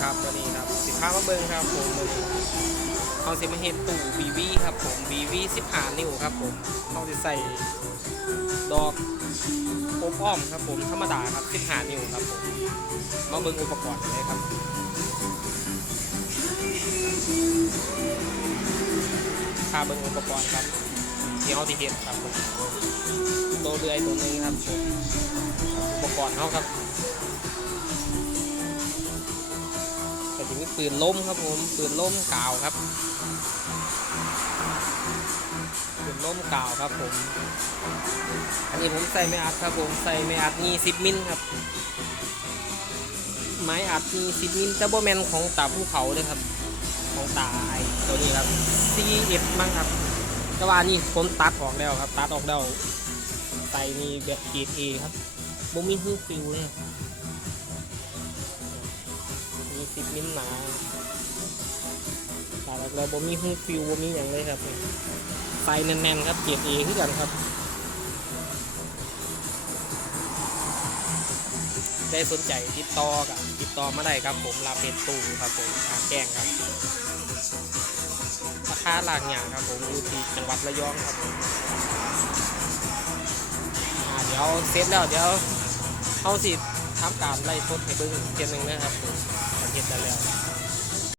ครับตัวนี้ครับสิบห้ามาเบิ้งครับผมมือนี้เอาสิมาเห็นตู้บีวีครับผมบีวีสิบห้านิ้วครับผมเอาสิใส่ดอกโอมอ้อมครับผมธรรมดาครับสิบห้านิ้วครับผมมาเบิ้งอุปกรณ์เลยครับพาเบิ้งอุปกรณ์ครับที่เอาที่เห็นครับผมตัวเรือยตัวนึงครับผมอุปกรณ์เขาครับ ปืนล้มครับผมปืนล้มกาวครับปืนล้มกาวครับผม อันนี้ผมใส่ไม่อัดครับผมใส่ไม่อัดนี่สิบมิลครับ ไม้อัดนี่สิบมิลแต่บ่แมนของตาภูเขาเลยครับ ของตาไอ้ตัวนี้ครับ CF มั้งครับแต่ว่านี่ผมตัดออกแล้วครับ ตัดออกแล้วใส่นี่แบบเกรดเอครับบ่มีหูฟิวเลย สิบนิ้วหนาแต่เราบ่มีหูฟิวบ่มีอย่างเลยครับ ไฟแน่นๆครับเกียร์เอขึ้นกันครับได้สนใจติดต่อกับติดต่อมาได้ครับผมลาเป็นตูครับผมทางแก้งครับราคาหลากอย่างครับผมอยู่ที่จังหวัดระยองครับเดี๋ยวเสร็จแล้วเดี๋ยวเอาสิ ทำการไล่สดให้เบิ่งเทียนหนึ่งนะครับผมเห็นได้แล้ว